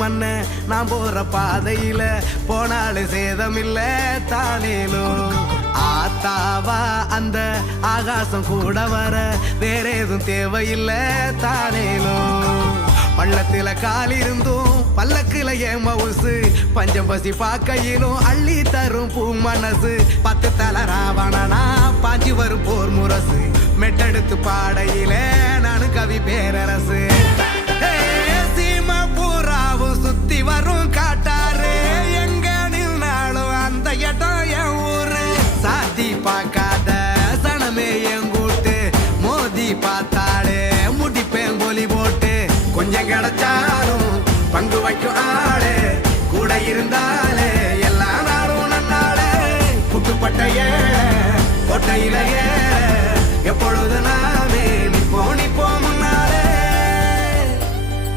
மண்ண நான் போற பாதையில போனாலும் சேதமில்ல தானேலும் ஆத்தாவா அந்த ஆகாசம் கூட வர வேற எதுவும் தேவையில்லை தானேலும் பள்ளத்துல கால் இருந்தும் பல்லக்குல ஏன் மவுசு பஞ்சம் பசி பாக்கையிலும் அள்ளி தரும் பூ மனசு 10 தல ராவணனா பாஞ்சி வரும் போர் முரசு மெட்டெடுத்து பாடையிலே நானு கவி பேரரசு சீம பூராவும் சுத்தி வரும் காட்டாரு எங்க நின்னாலும் அந்த இடம் என் ஊரு சாத்தி பார்க்காத சனமே என் கூட்டு மோதி பார்த்தாலே முடிப்பேன் போலி போட்டு கொஞ்சம் கிடைச்சாலும் பங்கு வைக்கும் ஆளே கூட இருந்தாலே எல்லா நாளும் நன்னாளே புட்டுப்பட்ட ஏழை கொட்டையிலேயே எப்பொழுது நான்